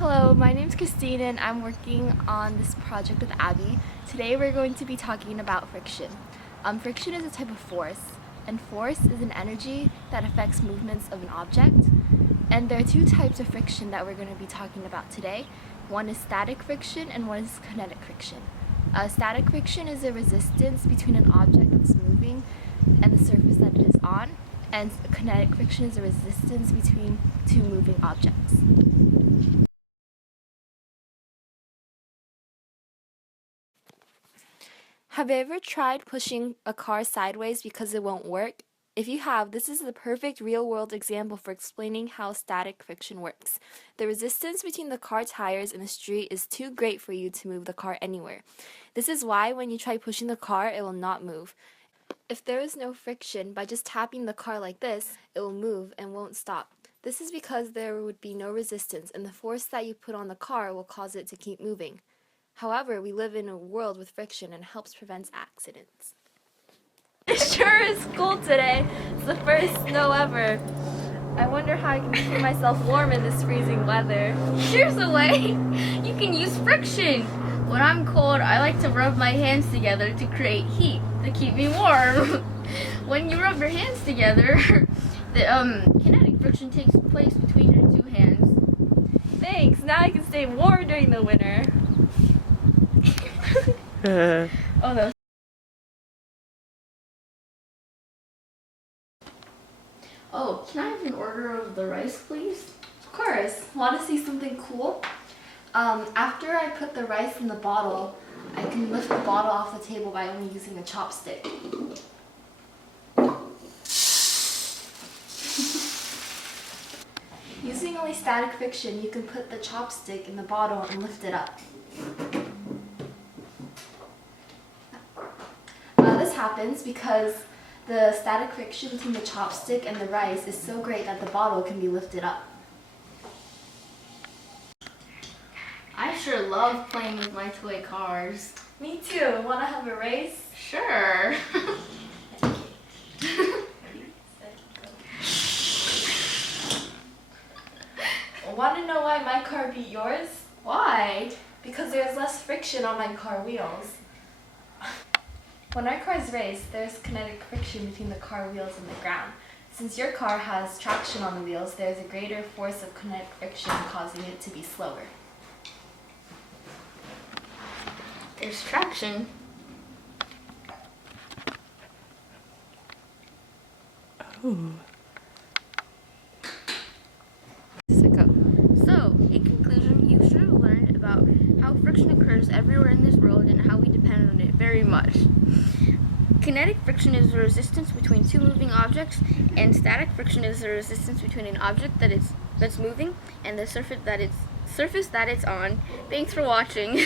Hello, my name is Christine and I'm working on this project with Abby. Today we're going to be talking about friction. Friction is a type of force, and force is an energy that affects movements of an object. And there are two types of friction that we're going to be talking about today. One is static friction and one is kinetic friction. Static friction is a resistance between an object that's moving and the surface that it is on, and kinetic friction is a resistance between two moving objects. Have you ever tried pushing a car sideways because it won't work? If you have, this is the perfect real-world example for explaining how static friction works. The resistance between the car tires in the street is too great for you to move the car anywhere. This is why when you try pushing the car, it will not move. If there is no friction, by just tapping the car like this, it will move and won't stop. This is because there would be no resistance, and the force that you put on the car will cause it to keep moving. However, we live in a world with friction and helps prevent accidents. It sure is cold today. It's the first snow ever. I wonder how I can keep myself warm in this freezing weather. Here's a way. You can use friction. When I'm cold, I like to rub my hands together to create heat to keep me warm. When you rub your hands together, the kinetic friction takes place between your two hands. Thanks. Now I can stay warm during the winter. Oh no. Oh, can I have an order of the rice, please? Of course. Want to see something cool? After I put the rice in the bottle, I can lift the bottle off the table by only using a chopstick. Using only static friction, you can put the chopstick in the bottle and lift it up. This happens because the static friction between the chopstick and the rice is so great that the bottle can be lifted up. I sure love playing with my toy cars. Me too. Want to have a race? Sure. Want to know why my car beat yours? Why? Because there's less friction on my car wheels. When our cars race, there's kinetic friction between the car wheels and the ground. Since your car has traction on the wheels, there's a greater force of kinetic friction causing it to be slower. There's traction. Oh. So, in conclusion, you should have learned about how friction occurs everywhere in this world and how we depend on it very much. Kinetic friction is the resistance between two moving objects, and static friction is the resistance between an object that's moving and the surface that it's on. Thanks for watching.